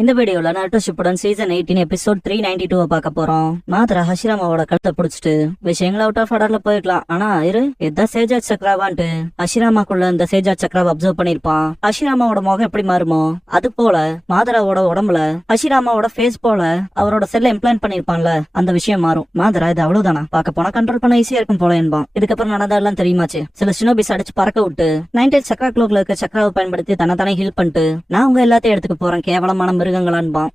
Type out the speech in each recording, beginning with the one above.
இந்த வீடியோல நாருட்டோ Shippuden season 18 episode 392 பார்க்க போறோம். மாத்ரா ஹஷிராமாவோட கழுத்தை பிடிச்சிட்டு விஷயங்கள் அவுட் ஆஃப் ஆர்டர்ல போயிருக்கலாம், ஆனா இதான் சேஜா சக்ராவான்ட்டு ஹஷிராமாக்குள்ள இந்த சேஜா சக்ராவை அப்சர்வ் பண்ணிருப்பான். ஹஷிராமாவோட முகம் எப்படி மாறுமோ அது போல மாதராவோட உடம்புல ஹஷிராமாவோட ஃபேஸ் போல அவரோட செல்ல இம்ப்ளான்ட் பண்ணிருப்பான்ல அந்த விஷயம் மாறும். மாதரா இது அவ்வளவுதானா, பார்க்க போனா கண்ட்ரோல் பண்ண ஈஸியா இருக்கும் போல என்பான். இதுக்கப்புறம் நடந்ததெல்லாம் தெரியுமாச்சு. சில ஷினோபிஸ் அடிச்சு பறக்க விட்டு 9 சக்ரா க்ளோக்ல இருக்க சக்ராவை பயன்படுத்தி தன்னை ஹீல் பண்ணிட்டு நான் உங்க எல்லாத்தையும் எடுத்துக்க போறேன் கேவலமான மிருகங்களான்பான்.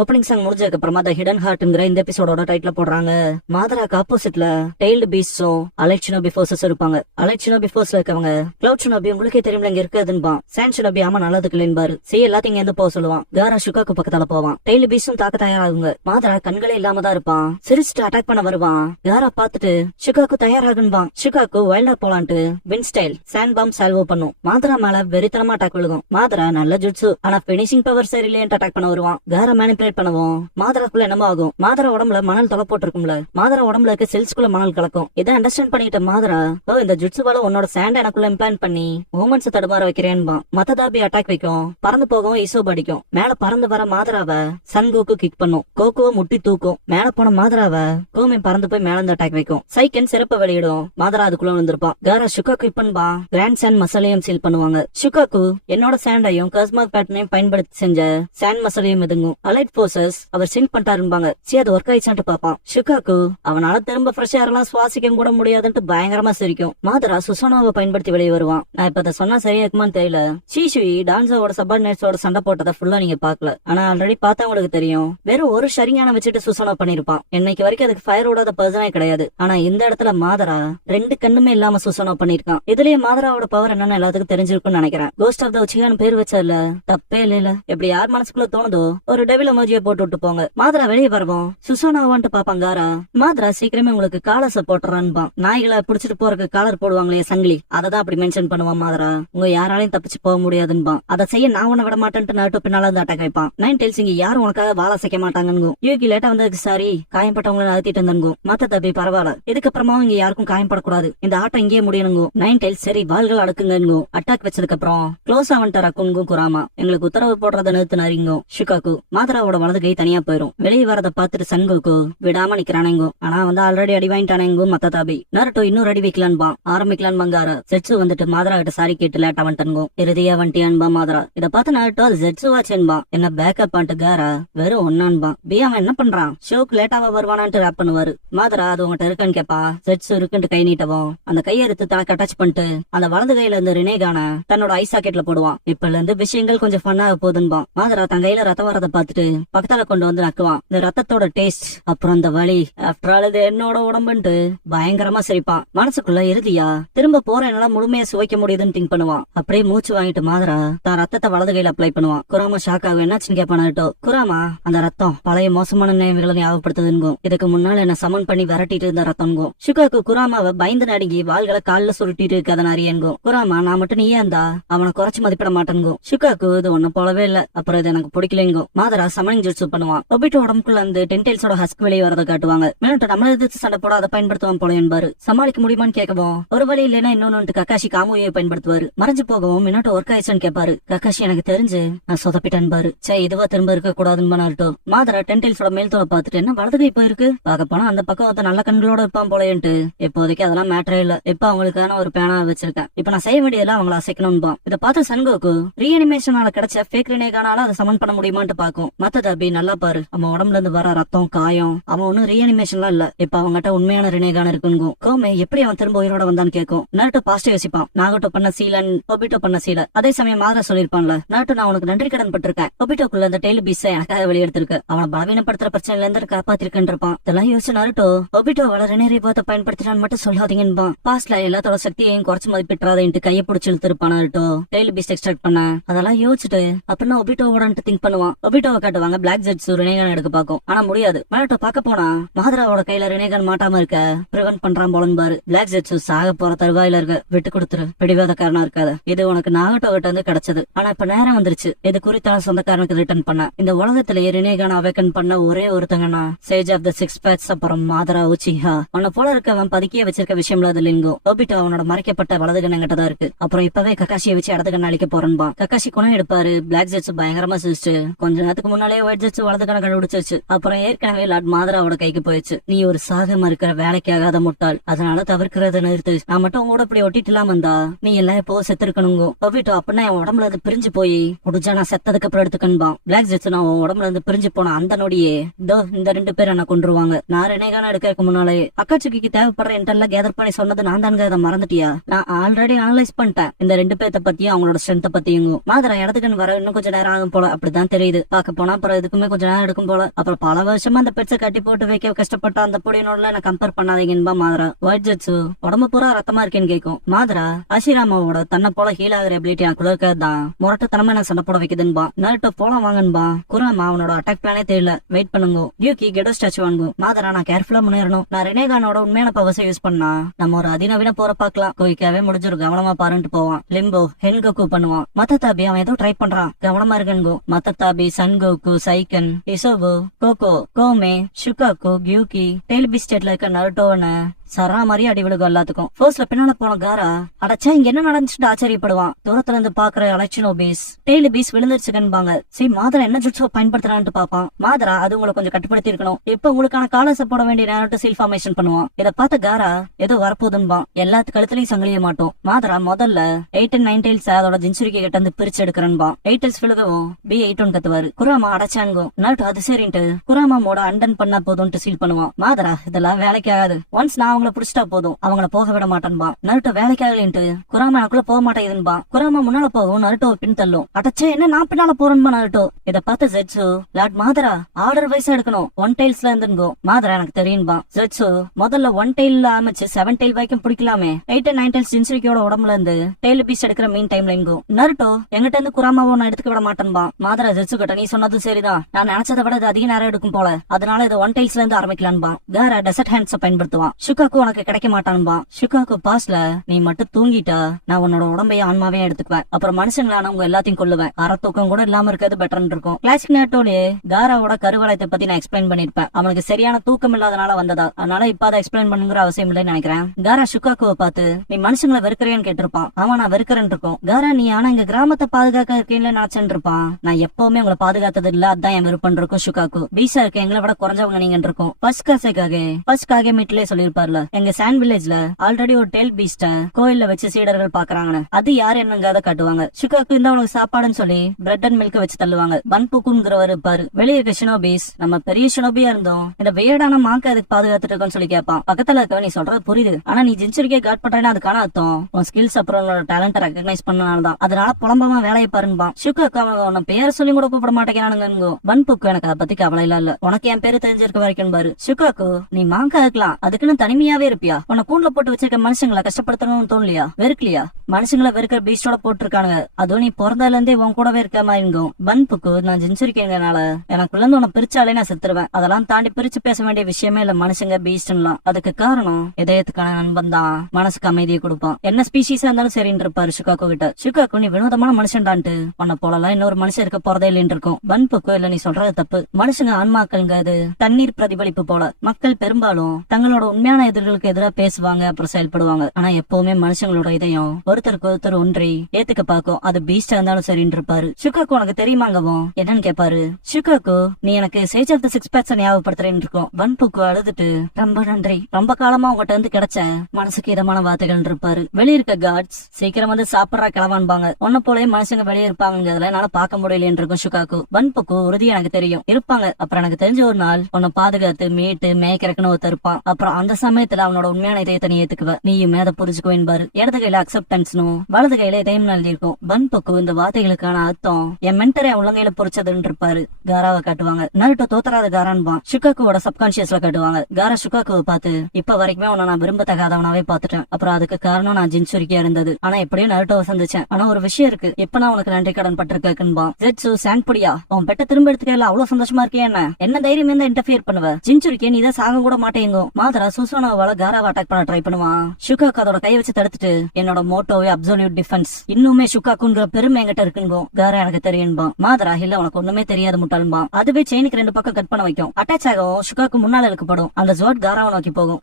ஓப்பனிங் சாங் முடிஞ்சதுக்கு அப்புறமா த ஹிடன் ஹார்ட்ங்கிற இந்த எபிசோடோட டைட்டில் போடுறாங்க. மாதராக்கு ஆப்போசிட்ல டெய்ல்டு பீஸ்டும் அலெக்ட் ஷினோபி ஃபோர்ஸஸ் இருப்பாங்க. அலெக்ட் ஷினோபி ஃபோர்ஸ்ல இருக்கவங்க கிளவுட் ஷினோபி உங்களுக்கே தெரியும்ல இங்க இருக்குதுன்பான். சான் ஷினோபி ஆமா நல்லதுக்கு இல்லைன்பாரு. எல்லாத்தையும் இங்க இருந்து போக சொல்லுவான். காரா ஷுகாக்கு பக்கத்தால போவான். டெய்ல்டு பீஸும் தாக்க தயாராகுங்க. மாதரா கண்களே இல்லாம தான் இருப்பான். சிரிச்சுட்டு அட்டாக் பண்ண வருவான். காரா பாத்துட்டு ஷுகாக்கு தயாராகுன்பான். ஷுகாக்கு வைல்டா போலான்ட்டு வின் ஸ்டைல் சாண்ட் பாம் சால்வோ பண்ணும். மாதரா மேல வெறித்தனமா அட்டாக் விழுகும். மாதரா நல்ல ஜுட்ஸு, ஆனா பினிஷிங் பவர் சரியில்லைன்னு அட்டாக் பண்ண வருவான். காரா மேனிபுலேட் பண்ணுவோம். மாதராக்குள்ள என்னமோ ஆகும். மாதரா உடம்புல மணல் தொலை போட்டிருக்கும்ல, மாதரா உடம்புல இருக்க செல்ஸ்குள்ள மணல் கலக்கும். இதை அண்டர்ஸ்டாண்ட் பண்ணிட்ட மாதரா இந்த ஜுட்ஸுவால உன்னோட சாண்ட் எனக்குள்ள இம்ப்ளான்ட் பண்ணி மூமெண்ட்ஸ் தடுமாற வைக்கிறேன்பா. மத்ததாபி அட்டாக் வைக்கும். பறந்து போகவும் இசோப் அடிக்கும். மேல பறந்து வர மாதராவை சன் கோகு கிக் பண்ணும். கோகுவை முட்டி தூக்கும். மேல போன மாதராவை கோமே பறந்து போய் மேல இருந்து அட்டாக் வைக்கும். சைக்கன் சிறப்பு வெளியிடும். மாதரா அதுக்குள்ள வந்திருப்பான். காரா ஷுகாக்கு இப்பன்பா கிராண்ட் சாண்ட் மசாலையும் சீல் பண்ணுவாங்க. ஷுகாக்கு என்னோட சாண்டையும் கஸ்மாக் பேட்டனையும் பயன்படுத்தி செஞ்ச சாண்ட் மசாலையும் எதுங்கும். அலைட் போர்சஸ் அவர் சிங்க் பண்ணிட்டாருப்பாங்க. அது ஒர்க் ஆயிடுச்சான்ட்டு பாப்பான். ஷுகாக்கு அவனால திரும்ப ஃப்ரெஷ் ஏர்லாம் சுவாசிக்க கூட முடியாதுன்ட்டு பயங்கரமா சிரிக்கும். மாதரா சுசானாவை பயன்படுத்தி வெளியே வருவான். நான் இப்ப சொன்னா சரியா இருக்குமான்னு தெரியல. ஷீஷுவி டான்ஸோட சபார்டினேட்ஸோட சண்டை போட்டதை ஃபுல்லா நீங்க பாக்கல, ஆனா ஆல்ரெடி பார்த்தவங்களுக்கு தெரியும். வெறும் ஒரு ஷரிங்கான வச்சுட்டு சுசானா பண்ணிருப்பான். இன்னைக்கு வரைக்கும் அதுக்கு ஃபயர் ஓடாத பர்சனே கிடையாது. ஆனா இந்த இடத்துல மாதரா 2 கண்ணுமே இல்லாம சுசானா பண்ணிருக்கான். இதுலயே மாதராவோட பவர் என்னன்னு எல்லாத்துக்கும் தெரிஞ்சிருக்கும்னு நினைக்கிறேன். கோஸ்ட் ஆஃப் த உச்சிகான்னு பேர் வச்சதுல தப்பே இல்ல. எப்படி யார் மனசுக்குள்ள தோணுதோ ஒரு டெவில் எமோஜியை போட்டு விட்டு போங்க. மாதரா வெளியே வருவோம். சுசானாவான்ட்டு பாப்பாங்க. காரா மாதரா சீக்கிரமே உங்களுக்கு காலர்ஸ போட்டுறான்பான். நாய்களை புடிச்சிட்டு போறதுக்கு காலர் போடுவாங்களே சங்கிலி, அததான் அப்படி மென்ஷன் பண்ணுவான். மாதரா உங்க யாராலையும் தப்பிச்சு போக முடியாதுன்பான். அதை செய்ய நான் உன்னை விட மாட்டேன்ட்டு நாட்டு பின்னால இருந்து அட்டாக் வைப்பான். 9 டெய்ல்ஸ் இங்க யாரும் உனக்காக வாழ செய்ய மாட்டாங்க. யூகி லேட்டா வந்ததுக்கு சாரி, காயப்பட்டவங்களை அழுத்திட்டு இருந்தாங்க. மத்த தப்பி பரவாயில்ல, இதுக்கப்புறமா இங்க யாருக்கும் காயப்படக்கூடாது. இந்த ஆட்டம் இங்கே முடியணுங்க. 9 டெய்ல்ஸ் சரி வாள்கள் அடுக்குங்க. அட்டாக் வச்சதுக்கு அப்புறம் க்ளோஸ் ஆவன்ட்டு ரக்குன்கும் குராமா எங்களுக்கு உத்தரவு போடுறத நிறுத்தினாரிங்கோ. ஷுகாக்கு மாதராவோட வலது கை தனியா போயிரும். வெளியே வரத பாத்துட்டு சன்கோக்கு விடாம நிக்கிறானேங்கோ. ஆனா ஆல்ரெடி அடி வாங்கிட்டானேங்கோ. மத்த தாபி நருட்டோ இன்னும் அடி வைக்கலான்பா ஆரம்பிக்கலான் பங்கார. செட்சு வந்துட்டு மாதரா கிட்ட சாரி கேட்டு லேட்டா வந்துட்டனுங்கோ. இறுதியா வண்டியான்பா மாதரா. இத பார்த்து நருட்டோ அது ஜெட்சு வாச்சேன்பா. என்ன பேக்கப் பண்ணிட்டு காரா வெறும் ஒன்னான்பா. அவன் என்ன பண்றான், ஷோக்கு லேட்டாவா வருவானான்ட்டு ரேப் பண்ணுவாரு. மாதரா அது உங்ககிட்ட இருக்கான்னு கேப்பா. ஜெட்சு இருக்குன்ட்டு கை நீட்டவும் அந்த கையெடுத்து தனக்கு அட்டாச் பண்ணிட்டு அந்த வலது கையில இருந்து ரினேகான தன்னோட ஐஸ் சாக்கெட்ல போடுவான். இப்ப இருந்து விஷயங்கள் கொஞ்சம் ஃபன்னாக போகுதுன்பா. மாதரா தன் கையில ரத்தம் வரத பாத்துட்டு பக்கத்தால கொண்டு வந்து நக்குவான். இந்த ரத்தத்தோட டேஸ்ட் அப்புறம் இந்த வலி ஆஃப்டர் இது என்னோட உடம்புன்ட்டு பயங்கரமா சிரிப்பான். மனசுக்குள்ள இறுதியா திரும்ப போற என்னால முழுமையா சுவைக்க முடியுதுன்னு திங்க் பண்ணுவான். அப்படியே மூச்சு வாங்கிட்டு மாதரா தான் ரத்தத்தை வலது கையில அப்ளை பண்ணுவான். குராமா ஷாக் ஆகும். என்னாச்சுன்னு கேட்பானோ. குராமா அந்த ரத்தம் பழைய மோசமான நினைவுகளை ஞாபகப்படுத்துதுங்கும். இதுக்கு முன்னால என்ன சமன் பண்ணி விரட்டிட்டு இருந்த ரத்தம்ங்கும். ஷுகாக்கு குராமாவை பயந்து நடுங்கி வாள்களை கால்ல சுருட்டிட்டு இருக்காத அறியங்கும். குராமா நான் மட்டும் நீயே இருந்தா அவனை குறைச்சு மதிப்பிட மாட்டேங்கும். ஷுகாக்கு இது ஒன்னும் போலவே இல்ல, அப்புறம் இது எனக்கு பிடிக்கலங்கும். மாதரா சமனிங் ஜுட்சு பண்ணுவான். ஒபிட்டோ உடம்புக்குள்ள இருந்து 10 டெய்ல்ஸோட ஹஸ்க் வெளியே வரத காட்டுவாங்க. மினோட்டோ நம்மள எதிர்த்து சண்டை போட அதை பயன்படுத்துவான் போல என்பாரு. சமாளிக்க முடியுமான்னு கேட்கவும் ஒரு வழி இல்லைன்னா இன்னொன்னு கக்காஷி காமுயை பயன்படுத்துவாரு. மறைஞ்சு போகவும் மினோட்டோ ஒர்க் ஆயிடுச்சுன்னு கேட்பாரு. கக்காஷி எனக்கு தெரிஞ்சு நான் சொதப்பிட்டேன்பாரு. இதுவா திரும்ப இருக்க கூடாதுன்னு நாருட்டோ. மாதரா 10 டெய்ல்ஸோட மேல் தோலை பார்த்துட்டு என்ன வலது கை போயிருக்கு, பார்க்க போனா அந்த பக்கம் நல்ல கண்களோட இருப்பான் போலன்ட்டு. இப்போதைக்கு அதெல்லாம் மேட்டரே இல்ல. இப்ப அவங்களுக்கான ஒரு பேனா வச்சிருக்கேன். இப்ப நான் செய்ய வேண்டியதெல்லாம் அவங்களை அசைக்கணும்பான். இதை பார்த்து சன்கோக்கு ரீஅனிமேஷனால கிடைச்ச ஃபேக் ரினேகானால அதை சமன் பண்ண முடியுமான்ட்டு பாக்கும். மத்த தபி நல்லா பாரு, அவன் உடம்புல இருந்து வர ரத்தம் காயம் அவன் ஒன்னும் ரீஅனிமேஷன்லாம் இல்ல. இப்ப அவங்ககிட்ட உண்மையான ரினேகான இருக்குங்க. கோமே எப்படி அவன் திரும்ப உயிரோட வந்தான்னு கேட்கும். நாருட்டோ பாசிட்டிவ் யோசிப்பான். நாகட்டோ பண்ண சீலன் ஒபிட்டோ பண்ண சீல. அதே சமயம் மாதரா சொல்லிருப்பான்ல, நாருட்டோ நான் உனக்கு நன்றி கடன் பட்டிருக்கேன். ஒபிட்டோக்குள்ள அந்த டெய்ல் பீஸ எனக்காக வெளியெடுத்திருக்கு. அவனை பலவீனப்படுத்துற பிரச்சனைல இருந்து காப்பாத்திருக்கேன் இருப்பான். இதெல்லாம் யோசிச்சு நாருட்டோ ஒபிட்டோவால ரெனேரி போத்த பயன்படுத்தினான்னு மட்டும் சொல்லாதீங்கன்னு பாஸ்ட்ல எல்லாத்தோட சக்தியையும் குறைச்சு மதிப்பிட்டுறாதேன்ட்டு கையை பிடிச்சி இழுத்திருப்பான் நாருட்டோ. டெய்ல் பீஸ் எக்ஸ்ட்ராக்ட் பண்ண அதெல்லாம் யோசிச்சுட்டு அப்புறம் ஒபிட்டோவோட திங்க் பண்ணுவான். ஒபிட்டோவை காட்டுவாங்க. பாக்குறாங்க. பிளாக் ஜெட்ஸ் ரினேகான் எடுக்க பாக்கும். ஆனா முடியாது. மேனட்டோ பாக்க போனா மாதராவோட கையில ரினேகான் மாட்டாம இருக்க பிரிவென்ட் பண்றான் போலன்னு பாரு. பிளாக் ஜெட்ஸ் சாக போற தருவாயில இருக்க. விட்டு கொடுத்துரு, பிடிவாதக்காரனா இருக்காத. இது உனக்கு நாகட்டோ கிட்ட இருந்து கிடைச்சது. ஆனா இப்ப நேரம் வந்துருச்சு இது குறித்தான சொந்தக்காரனுக்கு ரிட்டர்ன் பண்ண. இந்த உலகத்திலேயே ரினேகான் அவேக்கன் பண்ண ஒரே ஒருத்தங்கன்னா sage of the six paths அப்புறம் மாதரா உச்சிஹா. உன்னை போல இருக்கவன் பதுக்கிய வச்சிருக்க விஷயம்ல அது லிங்கோ. ஒபிட்டோ அவனோட மறைக்கப்பட்ட வலது கண்ணங்கிட்ட தான் இருக்கு. அப்புறம் இப்பவே கக்காஷியை வச்சு இடது கண்ண அழிக்க போறேன்பா. கக்காஷி குணம் எடுப்பாரு. பிளாக் ஜெட்ஸ் பயங்கரமா சிரிச்சு கொஞ்ச நேரத்துக்கு முன்னாலே ஒயிட் ஜெட்ஸ் வலது கண்ண கண்டுபிடிச்சிருச்சு. அப்புறம் ஏற்கனவே லார்ட் மாதராவோட கைக்கு போயிடுச்சு. நீ ஒரு சாகமா இருக்கிற வேலைக்கு ஆகாத முட்டாள், அதனால தவிர்க்கிறத நிறுத்து. நான் மட்டும் உங்களோட இப்படி ஒட்டிட்டு இல்லாம இருந்தா நீ எல்லாம் எப்போ செத்துருக்கணுங்கோ. ஒபிட்டோ அப்படின்னா என் உடம்புல இருந்து பிரிஞ்சு போய் முடிஞ்சா நான் செத்ததுக்கு அப்புறம் எடுத்துக்கணும்பா. பிளாக் ஜெட்ஸ் நான் உன் உடம்புல இருந்து பிரிஞ்சு போன அந்த நொடியே இதோ இந்த 2 பேர் என்ன கொண்டுருவாங்க. நான் ரெனேகான எடுக்கிறதுக்கு முன்னாலே அக்காச்சுக்கு தேவைப்படுற இன்டர்ல கேதர் பண்ணி சொன்னது நான் தானுங்க. அதை மறந்துட்டியா? நான் ஆல்ரெடி அனலைஸ் பண்ணிட்டேன் இந்த 2 பேர்த்த பத்தியும் அவங்களோட ஸ்ட்ரென்த் பத்தியும். மாதரா இடத்துக்குன்னு வர இன்னும் கொஞ்சம் நேரம் ஆகும் போல அப்படிதான் தெரியுது. பார்க்க போனா அப்புறம் இதுக்குமே கொஞ்சம் நேரம் எடுக்கும் போல. அப்புறம் பல வருஷமா அந்த பெட்ஸை கட்டி போட்டு வைக்க கஷ்டப்பட்ட அந்த பொடியனோட நான் கம்பேர் பண்ணாதீங்கன்பா மாதரா. ஒயிட் ஜெட்ஸ் உடம்பு பூரா ரத்தமா இருக்கேன்னு கேட்கும். மாதரா அஷிராமாவோட தன்னை போல ஹீல் ஆகிற எபிலிட்டி எனக்குள்ள இருக்கிறதான் முரட்டுத்தனமா எனக்கு சண்டை போட வைக்குதுன்பா. நருட்டோ போலாம் வாங்கன்பா. குராமா அவனோட அட்டாக் பிளானே தெரியல. வெயிட் பண்ணுங்க. யூகி கெடோ ஸ்டாச்சு வாங்கும். மாதரா நான் கேர்ஃபுல்லா முன்னேறணும். நான் ரெனேகானோட உண்மையான பவர்ஸை யூஸ் பண்ணா நம்ம ஒரு அதிநவீன போற பாக்கலாம். கோயிக்காவே முடிஞ்சிரு, கவனமா பாருன்ட்டு போவான். லிம்போ ஹென்கோக்கு பண்ணுவான். மத்ததாபி அவன் ஏதோ ட்ரை பண்றான், கவனமா இருக்கனுங்கோ. மத்ததாபி, சன்கோக்கு, சைக்கன், இசோபு, கோகோ, கோமே, ஷுகாக்கு, கியூகி, டெய்ல் பிஸ்டேட்ல இருக்க நருட்டோன்னு சரா மாதிரி அடி விழுகும் எல்லாத்துக்கும். ஃபர்ஸ்ட்ல பின்னால போன காரா அடச்சா இங்க என்ன நடந்துச்சுட்டு ஆச்சரியப்படுவான். தூரத்துல இருந்து பாக்குற அலெக்சினோ பீஸ் டெய்லி பீஸ் விழுந்துருச்சுக்கன்பாங்க. சரி மாதரா என்ன ஜுட்ஸோ பயன்படுத்துறான்னு பாப்பான். மாதரா அது உங்களை கொஞ்சம் கட்டுப்படுத்தி இருக்கணும். இப்ப உங்களுக்கான காலச போட வேண்டிய நேரத்தை சீல் ஃபார்மேஷன் பண்ணுவான். இத பார்த்த காரா ஏதோ வரப்போதுன்பான். எல்லாத்து கழுத்துலயும் சங்கிலிய மாட்டோம். மாதரா முதல்ல 8 and 9 tails அதோட ஜின்சுரிக்கை கிட்ட இருந்து பிரிச்சு எடுக்கிறன்பான். 8 tails விழுகவும் B8 கத்துவாரு. குராமா அடைச்சான்கும். நட்டு அது சரின்ட்டு குராமா மோட அண்டன் பண்ணா போதும்ட்டு சீல் பண்ணுவான். மாதரா இதெல்லாம் வேலைக்கு ஆகாது. ஒன்ஸ் நான் அவங்கள புடிச்சிட்டா போதும், அவங்கள போக விட மாட்டேன்பா. நருட்டோ வேலைக்காகலன்ட்டு குராமா எனக்குள்ள போக மாட்டேங்குதுன்பா. குராமா முன்னால போகும், நருட்டோ பின் தள்ளும். அடச்சே என்ன நான் பின்னால போறேன்பா நருட்டோ. இத பார்த்து ஜெட்சு லார்ட் மாதரா ஆர்டர் வைஸா எடுக்கணும். 1 tailsல இருந்துங்கோ. மாதரா எனக்கு தெரியும்பா. ஜெட்சு முதல்ல 1 tailல ஆரம்பிச்சு 7 tail வரைக்கும் பிடிக்கலாமே. 8 and 9 tails ஜின்சுரிக்கியோட உடம்புல இருந்து டெய்ல் பீஸ் எடுக்கிற மீன் டைம்ல இங்கோ. நருட்டோ எங்கிட்ட இருந்து குராமாவை நான் எடுத்துக்க விட மாட்டேன்பா. மாதரா ஜெட்சு கிட்ட நீ சொன்னது சரிதான், நான் நினைச்சதை விட இது அதிக நேரம் எடுக்கும் போல, அதனால இதை 1 tailsல இருந்து ஆரம்பிக்கலான்பா. காரா டெசர்ட் ஹேண்ட்ஸ் பயன்படுத்துவான். ஷுகாக்கு உனக்கு கிடைக்க மாட்டான்பா. ஷுகாக்கு பாஸ்ல நீ மட்டும் தூங்கிட்டா நான் உன்னோட உடம்பைய ஆன்மாவே எடுத்துக்குவேன். அப்புறம் மனுஷங்களான உங்க எல்லாத்தையும் கொல்லுவேன். அறத்தூக்கம் கூட இல்லாம இருக்கிறது பெட்டர்னு இருக்கும். கிளாசிக் நேட்டோடே காராவோட கருவளையத்தை பத்தி நான் எக்ஸ்பிளைன் பண்ணிருப்பேன். அவனுக்கு சரியான தூக்கம் இல்லாதனால வந்ததா, அதனால இப்ப அதை எக்ஸ்பிளைன் பண்ணுங்கிற அவசியம் இல்லைன்னு நினைக்கிறேன். காரா ஷுகாக்குவை பார்த்து நீ மனுஷங்களை வெறுக்கிறேன்னு கேட்டிருப்பான். அவன் நான் வெறுக்கிறேன்னு இருக்கும். காரா நீ ஆனா எங்க கிராமத்தை பாதுகாக்க இருக்கேன்னு நினைச்சுட்டு இருப்பான். நான் எப்பவுமே உங்களை பாதுகாத்தது இல்ல, அதான் என் விருப்பம் இருக்கும். ஷுகாக்கு பீஸா இருக்க எங்களை விட குறைஞ்சவங்க நீங்க இருக்கும். ஃபர்ஸ்ட் மீட்லயே சொல்லிருப்பார்ல, எங்க சாண்ட் வில்லேஜ்ல ஆல்ரெடி ஒரு டெய்ல் பீஸ்ட கோயில்ல வச்சு சீடர்கள் பாக்குறாங்க. அது யாரு என்னங்க காட்டுவாங்க. ஷுகாக்கு இந்த உனக்கு சாப்பாடுன்னு சொல்லி பிரெட் அண்ட் மில்க் வச்சு தள்ளுவாங்க. பன்புக்குங்கிறவர் இருப்பாரு. வெளியே இருக்க ஷினோபீஸ் நம்ம பெரிய ஷினோபியா இருந்தோம், இந்த வேடான மாக்க அதுக்கு பாதுகாத்துட்டு இருக்கோம்னு சொல்லி கேட்பான். பக்கத்துல இருக்க நீ சொல்றது புரியுது, ஆனா நீ ஜின்சுரிக்கே காட் பண்றேன்னா அதுக்கான அர்த்தம் உன் ஸ்கில்ஸ் அப்புறம் உன்னோட டேலண்ட் ரெகக்னைஸ் பண்ணனாலதான். அதனால புலம்பமா வேலையை பாருன்பான். ஷுகாக்கு அவங்க உன்ன பேரை சொல்லி கூட கூப்பிட மாட்டேங்கிறானுங்க. பன்புக்கு எனக்கு அதை பத்தி கவலை இல்ல, உனக்கு என் பேரு தெரிஞ்சிருக்க வரைக்கும் பாரு. ஷுகாக்கு நீ மாங்கா இருக்கலாம், அதுக்குன்னு தனிமையாவே இருப்பியா? உன்னை கூண்டுல போட்டு வச்சிருக்க மனுஷங்களை கஷ்டப்படுத்தணும்னு தோணலையா? வெறுக்கலையா? மனுஷங்களை வெறுக்கிற பீஸ்டோட போட்டுருக்கானுங்க, அதுவும் நீ பிறந்தால இருந்தே உன் கூடவே இருக்க மாதிரி இருக்கும். பன்புக்கு நான் ஜின்சுரிக்கேங்கனால எனக்குள்ள இருந்து உன்னை பிரிச்சாலே நான் செத்துருவேன். அதெல்லாம் தாண்டி பிரிச்சு பேச வேண்டிய விஷயமே இல்ல மனுஷங்க பீஸ்ட்லாம். அதுக்கு காரணம் இதயத்துக்கான நண்பன் தான் மனசுக்கு அமைதியை கொடுப்பான். என்ன ஸ்பீஷீஸா இருந்தாலும் சரின்னு இருப்பாரு ஷுகாக்கு கிட்ட. ஷுகாக்கு நீ வினோதமான மனுஷன்டான்ட்டு உன்னை போலலாம் இன்னொரு மனுஷன் இருக்க போறதே இல்லைன்னு இருக்கும். பன்புக்கு இல்ல நீ சொல்றது தப்பு. மனுஷங்க ஆன்மாக்கள்ங்கிறது தண்ணீர் பிரதிபலிப்பு போல. மக்கள் பெரும்பாலும் தங்களோட உண்மையான எதிர்களுக்கு எதிராக பேசுவாங்க, அப்புறம் செயல்படுவாங்க. ஆனா எப்பவுமே மனுஷங்களோட இதயம் ஒருத்தருக்கு ஒருத்தர் ஒன்றி ஏத்துக்க பாக்கும். அது பீஸ்டா இருந்தாலும் சரின்னு இருப்பாரு. ஷுகாக்கு உனக்கு தெரியுமாங்கவும் என்னன்னு கேட்பாரு. ஷுகாக்கு நீ எனக்கு sage of the six paths ஞாபகப்படுத்துறேன்னு இருக்கும். பன்புக்கு அழுதுட்டு ரொம்ப நன்றி, ரொம்ப காலமா உங்ககிட்ட இருந்து கிடைச்ச மனசுக்கு இதமான வார்த்தைகள் இருப்பாரு. வெளிய இருக்க கார்ட்ஸ் சீக்கிரம் வந்து சாப்பிடறா கிளவான்பாங்க. உன்ன போலயே மனுஷங்க வெளியே இருப்பாங்க, அதெல்லாம் என்னால பாக்க முடியலன்னு இருக்கும் ஷுகாக்கு. பன்புக்கு உறுதி எனக்கு தெரியும் இருப்பாங்க. அப்புறம் எனக்கு தெரிஞ்ச ஒரு நாள் உன்னை பாதுகாத்து மீட்டு மேய்க்கிறக்குன்னு ஒருத்தர் இருப்பான். அப்புறம் அந்த சமயத்துல சமயத்துல அவனோட உண்மையான இதயத்தை நீ ஏத்துக்குவ, நீயும் அதை புரிஞ்சுக்குவேன்பாரு. இடது கையில அக்செப்டன்ஸ்னும் வலது கையில இதயம் எழுதியிருக்கும். பன் பொக்கு இந்த வார்த்தைகளுக்கான அர்த்தம் என் மென்டரை உள்ளங்கையில பொறிச்சதுன்னு இருப்பாரு. காராவை காட்டுவாங்க. நருட்டோ தோத்தராத காரான்பான். ஷுகாக்குவோட சப்கான்சியஸ்ல காட்டுவாங்க. காரா ஷுகாக்குவை பார்த்து இப்ப வரைக்குமே உன்னை நான் விரும்பத்தகாதவனாவே பாத்துட்டேன். அப்புறம் அதுக்கு காரணம் நான் ஜின்சுரிக்கியா இருந்தது. ஆனா எப்படியும் நருட்டோவை சந்திச்சேன். ஆனா ஒரு விஷயம் இருக்கு, எப்ப நான் உனக்கு நன்றி கடன் பட்டிருக்கேன்பா. ஜெட்சு சாங்புடியா உன் பெட்ட திரும்ப எடுத்துக்கல அவ்வளவு சந்தோஷமா இருக்கே, என்ன தைரியம் இருந்தா இன்டர்ஃபியர் பண்ணுவ? ஜின்சுரிக்கே நீ தான் சாக கூட மாட்டேங்கோ. மாதரா சுசோனாவால காராவை அட்டாக் பண்ண ட்ரை பண்ணுவான். ஷுகாக்கு அதோட கை வச்சு தடுத்துட்டு என்னோட மோட்டோவே அப்சல்யூட் டிஃபென்ஸ், இன்னுமே ஷுகாக்குங்கிற பெருமை என்கிட்ட இருக்குங்கோ. காரா எனக்கு தெரியும்பா. மாதரா இல்ல உனக்கு ஒண்ணுமே தெரியாது முட்டாளும்பா. அதுவே செயினுக்கு 2 பக்கம் கட் பண்ண வைக்கும். அட்டாச் ஆகும். ஷுகாக்கு முன்னால இழுக்கப்படும். அந்த ஜோட் காராவை நோக்கி போகும்.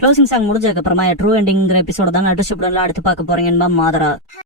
க்ளோசிங் சாங் முடிஞ்சதுக்கு அப்புறமா ட்ரூ எண்டிங்கிற எபிசோட தான் அடுத்து பார்க்க போறீங்கன்னு மாதரா.